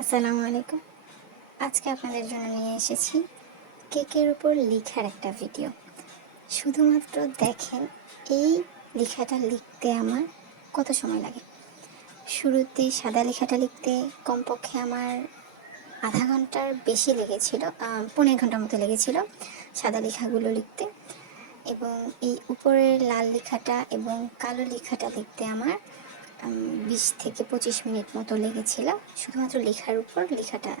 আসসালামু আলাইকুম। আজকে আপনাদের জন্য নিয়ে এসেছি কেকের উপর লেখার একটা ভিডিও। শুধুমাত্র দেখেন এই লেখাটা লিখতে আমার কত সময় লাগে। শুরুতে সাদা লেখাটা লিখতে কমপক্ষে আমার আধা ঘন্টার বেশি লেগেছিল, 15 ঘন্টার মতো লেগেছিল সাদা লেখাগুলো লিখতে। এবং এই উপরের লাল লেখাটা এবং কালো লেখাটা লিখতে আমার 20 থেকে 25 মিনিট মতো লেগেছিল, শুধুমাত্র লেখার উপর লেখাটা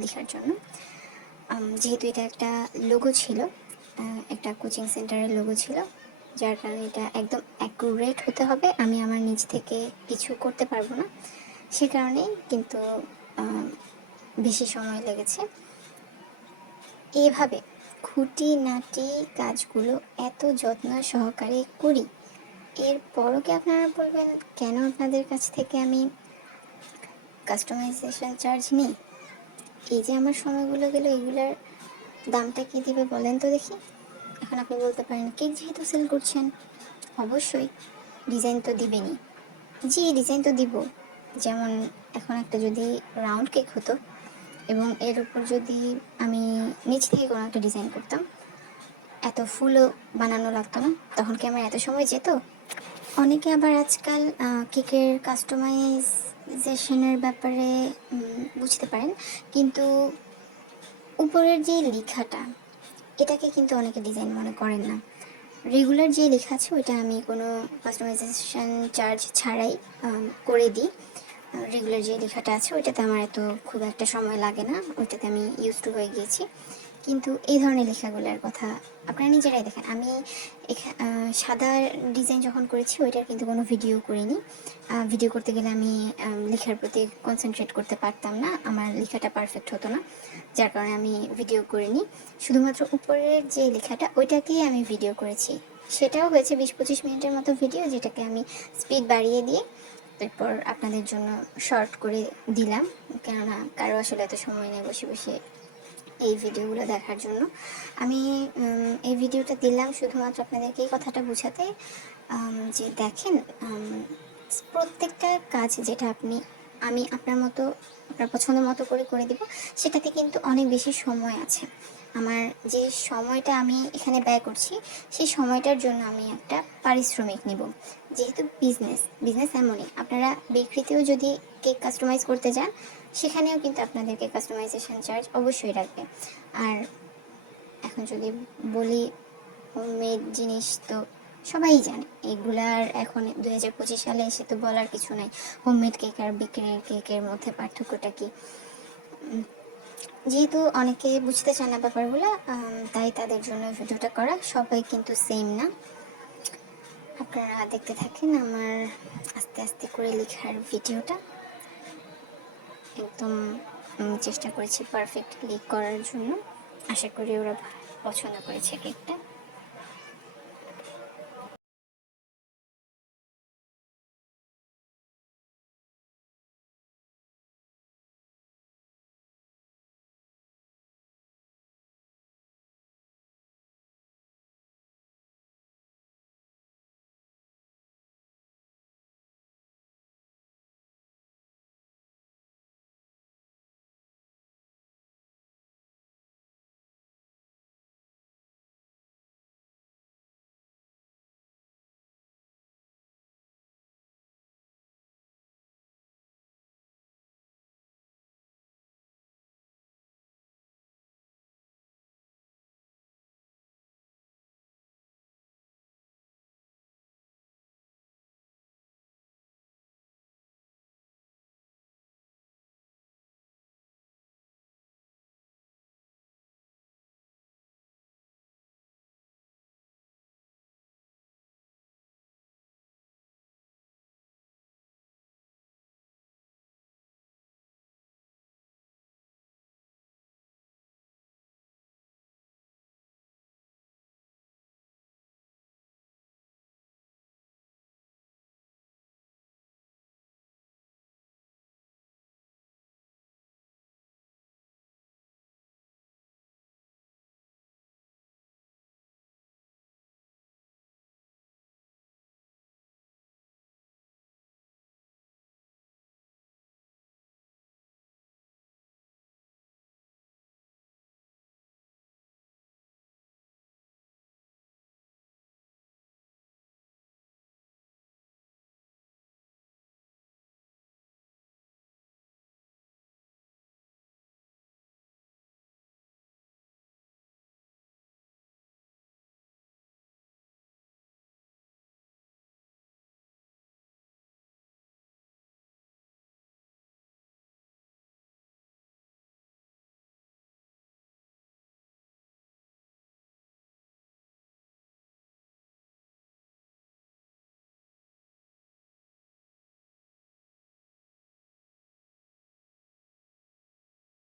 লেখার জন্য। যেহেতু এটা একটা লোগো ছিল, একটা কোচিং সেন্টারের লোগো ছিল, যার কারণে এটা একদম অ্যাকুরেট হতে হবে, আমি আমার নিজ থেকে কিছু করতে পারবো না, সে কারণেই কিন্তু বেশি সময় লেগেছে। এভাবে খুঁটিনাটি কাজগুলো এত যত্ন সহকারে করি, এরপরও কি আপনারা বলবেন কেন আপনাদের কাছ থেকে আমি কাস্টমাইজেশন চার্জ নিই? এই যে আমার সময়গুলো গেল, এগুলার দামটা কি দিবে বলেন তো দেখি। এখন আপনি বলতে পারেন কেক যেহেতু সেল করছেন অবশ্যই ডিজাইন তো দিবেনই। জি, ডিজাইন তো দিব। যেমন এখন একটা যদি রাউন্ড কেক হতো এবং এর উপর যদি আমি নিচ থেকে কোনো একটা ডিজাইন করতাম, এত ফুলও বানানো লাগতো না, তখন কি আমার এত সময় যেত? অনেকে আবার আজকাল কেকের কাস্টমাইজেশনের ব্যাপারে বুঝতে পারেন, কিন্তু উপরের যে লেখাটা, এটাকে কিন্তু অনেকে ডিজাইন মনে করেন না। রেগুলার যে লেখা আছে ওইটা আমি কোনো কাস্টমাইজেশন চার্জ ছাড়াই করে দিই। রেগুলার যে লেখাটা আছে ওইটাতে আমার এত খুব একটা সময় লাগে না, ওইটাতে আমি ইউজ টু হয়ে গিয়েছি। কিন্তু এই ধরনের লেখাগুলোর কথা আপনারা নিজেরাই দেখেন। আমি সাদা ডিজাইন যখন করেছি ওইটার কিন্তু কোনো ভিডিও করিনি। ভিডিও করতে গেলে আমি লেখার প্রতি কনসেন্ট্রেট করতে পারতাম না, আমার লেখাটা পারফেক্ট হতো না, যার কারণে আমি ভিডিও করিনি। শুধুমাত্র উপরের যে লেখাটা ওইটাকেই আমি ভিডিও করেছি, সেটাও হয়েছে 20-25 মিনিটের মতো ভিডিও, যেটাকে আমি স্পিড বাড়িয়ে দিয়ে তারপর আপনাদের জন্য শর্ট করে দিলাম, কেননা কারো আসলে এত সময় নেই বসে বসে এই ভিডিওগুলো দেখার জন্য। আমি এই ভিডিওটা দিলাম শুধুমাত্র আপনাদেরকে এই কথাটা বোঝাতে, যে দেখেন, প্রত্যেকটা কাজ যেটা আমি আপনার মতো আপনার পছন্দ মতো করে করে দিব, সেটাতে কিন্তু অনেক বেশি সময় আছে। আমার যে সময়টা আমি এখানে ব্যয় করছি সেই সময়টার জন্য আমি একটা পারিশ্রমিক নিব। যেহেতু বিজনেস এমনই, আপনারা বেকরিতেও যদি কেক কাস্টমাইজ করতে যান সেখানেও কিন্তু আপনাদেরকে কাস্টমাইজেশন চার্জ অবশ্যই রাখবে। আর এখন যদি বলি হোমমেড জিনিস, তো সবাই জানে এগুলার, এখন 2025 সালে এসে তো বলার কিছু নাই হোমমেড কেক আর বেকারি কেকের মধ্যে পার্থক্যটা কি। যেহেতু অনেকে বুঝতে চান না ব্যাপারগুলো, তাই তাদের জন্য ভিডিওটা করা। সবাই কিন্তু সেম না। আপনারা দেখতে থাকেন আমার আস্তে আস্তে করে লেখার ভিডিওটা। একদম চেষ্টা করেছি পারফেক্টলি করার জন্য। আশা করি ওরা পছন্দ করেছে কেকটা।